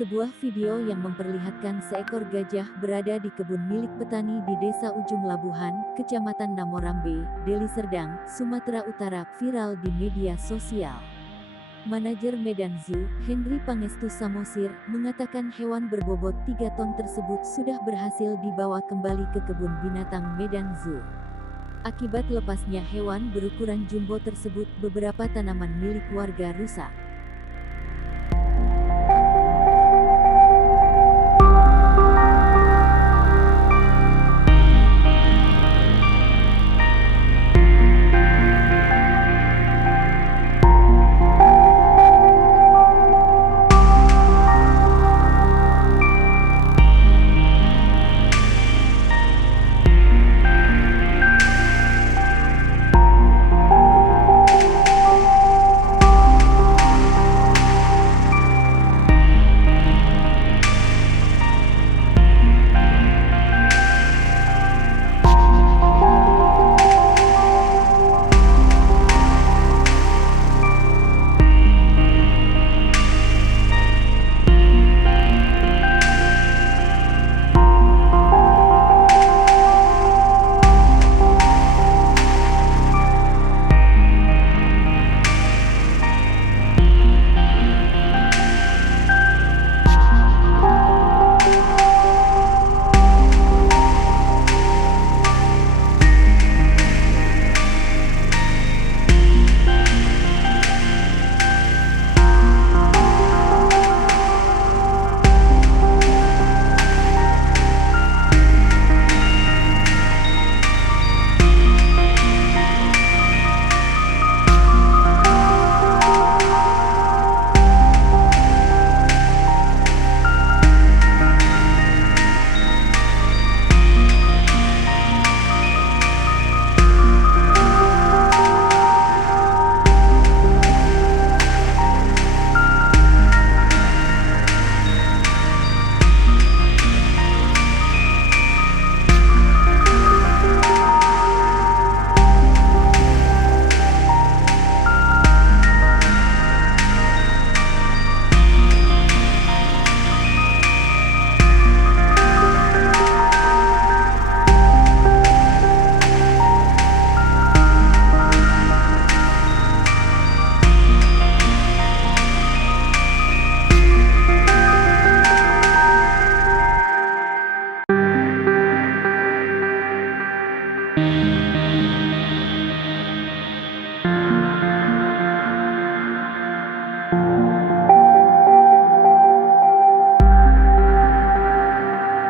Sebuah video yang memperlihatkan seekor gajah berada di kebun milik petani di Desa Ujung Labuhan, Kecamatan Namorambe, Deli Serdang, Sumatera Utara, viral di media sosial. Manajer Medan Zoo, Henry Pangestu Samosir, mengatakan hewan berbobot 3 ton tersebut sudah berhasil dibawa kembali ke kebun binatang Medan Zoo. Akibat lepasnya hewan berukuran jumbo tersebut, beberapa tanaman milik warga rusak.